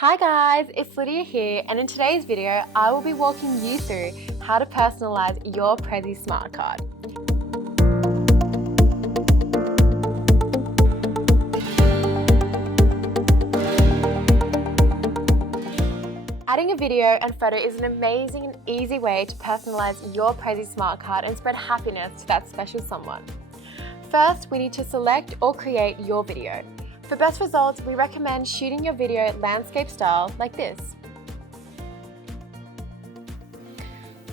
Hi guys, it's Lydia here, and in today's video I will be walking you through how to personalize your Prezzee smart card. Adding a video and photo is an amazing and easy way to personalize your Prezzee smart card and spread happiness to that special someone. First, we need to select or create your video. For best results, we recommend shooting your video landscape style like this.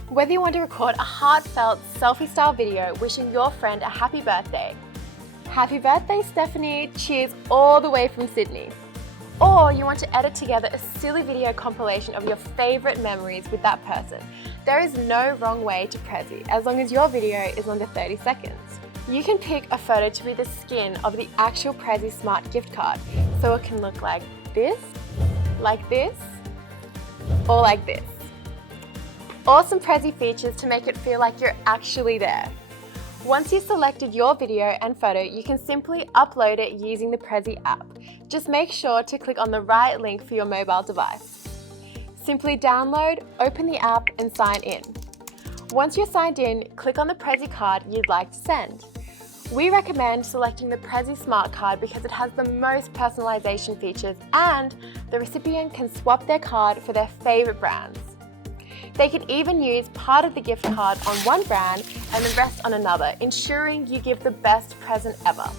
Whether you want to record a heartfelt selfie style video wishing your friend a happy birthday, happy birthday Stephanie, cheers all the way from Sydney, or you want to edit together a silly video compilation of your favourite memories with that person, there is no wrong way to Prezzee as long as your video is under 30 seconds. You can pick a photo to be the skin of the actual Prezzee Smart gift card, so it can look like this, or like this. Awesome Prezzee features to make it feel like you're actually there. Once you've selected your video and photo, you can simply upload it using the Prezzee app. Just make sure to click on the right link for your mobile device. Simply download, open the app and sign in. Once you're signed in, click on the Prezzee card you'd like to send. We recommend selecting the Prezzee Smart Card because it has the most personalization features and the recipient can swap their card for their favourite brands. They can even use part of the gift card on one brand and the rest on another, ensuring you give the best present ever.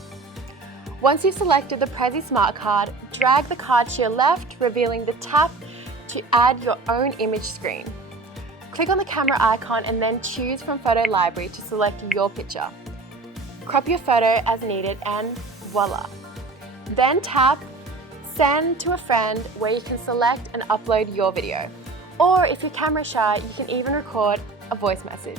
Once you've selected the Prezzee Smart Card, drag the card to your left, revealing the tap to add your own image screen. Click on the camera icon and then choose from Photo Library to select your picture. Crop your photo as needed and voila! Then tap Send to a friend where you can select and upload your video. Or if you're camera shy, you can even record a voice message.